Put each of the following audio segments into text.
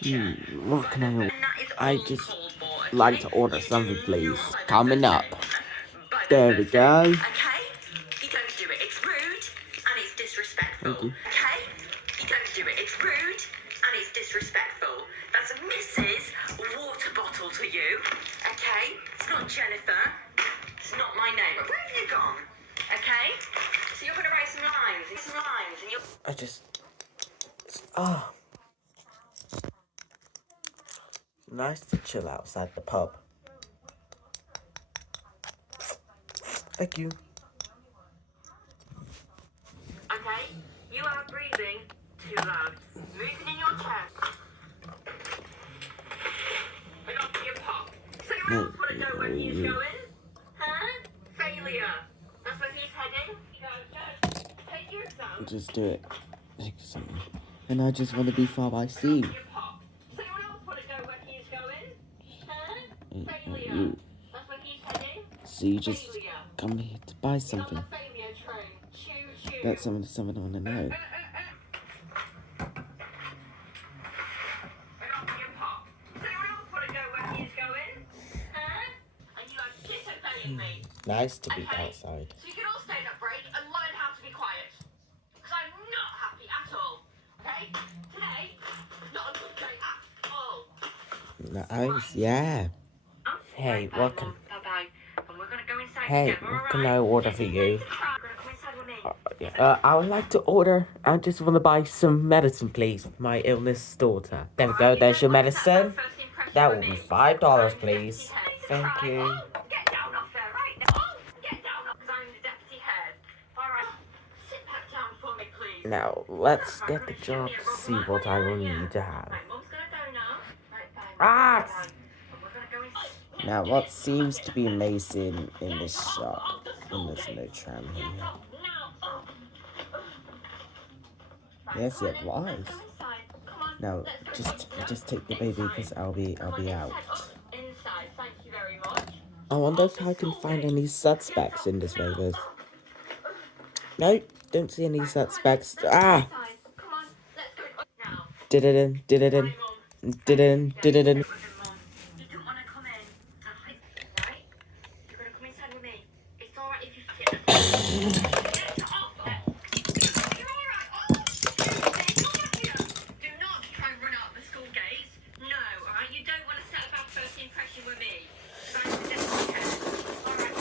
What can I order? I just like to order something, please. Coming up. There we go. Okay? You don't do it. It's rude and it's disrespectful. Thank you. Okay? You don't do it. It's rude and it's disrespectful. That's a Mrs. Water Bottle to you. Okay? It's not Jennifer. It's not my name. Where have you gone? Okay? So you're going to write some lines. And you're... I just... Nice to chill outside the pub. Thank you. Okay? You are breathing too loud. Moving in your chair. And off your pop. So you else want to know where he's going? Huh? Failure. That's where he's heading? Go. Take your exam. Just do it. Take something. And I just want to be far by sea. So you else want to know where he's going? Huh? Failure. That's where he's heading? So you just come here to buy something. Get on the failure train. Choo choo. That's something I want to know. Nice to be outside. So you can all stay that break and learn how to be quiet. Because I'm not happy at all. Okay? Today, not a good day at all. Nice, yeah. Hey, Bye, welcome. Mom. Bye-bye. And we're going to go inside Hey, together, what can I alright? order for you? We're going to come inside with me. I would like to order. I just want to buy some medicine, please. For my illness daughter. There we go. There's your medicine. That will be $5, please. Thank you. Get down off there right now. Get down off, because I'm the deputy head. Alright. Sit back down for me, please. Now, let's get the job to see what I will need to have. Right, Mum's got a donut. Right, bye. Ah! Bye. And we're going to go inside. Now, what seems to be missing in this shop? And there's no tram here. Yes, it was. Now, just take the baby because I'll be out. Inside, thank you very much. I wonder if I can find any suspects in this Vegas. No, don't see any suspects. Ah! Come on, let's go now. Did-it-in. You don't want to come in and hide, right? You're going to come inside with me. It's all right if you get off there. You're all right. Oh, do not try and run out the school gates. No, all right? You don't want to set a bad first impression with me. I'm the deputy head. All right,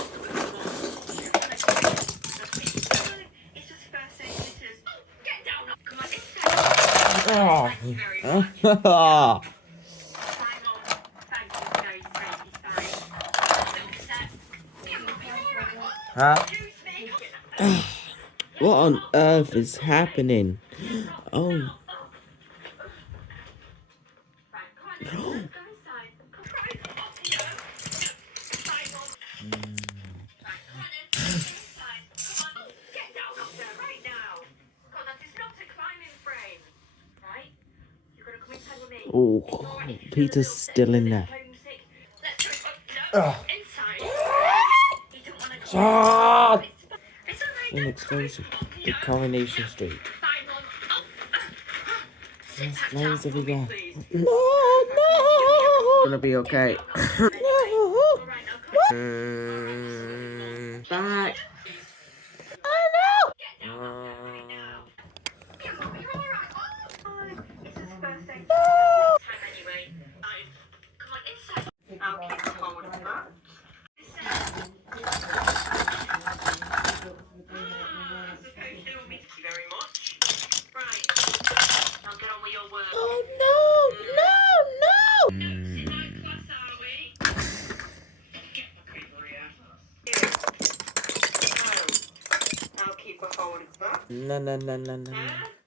it's just first aid visitors. Get down. Come on, inside. Thank you very much. Oh. Huh? What on earth is happening? Oh. Oh, Peter's still in there. Ah! An explosion at Coronation Street. There's flames everywhere. No! Gonna be okay. Back. I'll keep hold of that. Thank you very much. Right. Now get on with your work. Oh no! Sit like class, are we? Get back over here. So, I'll keep a hold of that. No. Huh?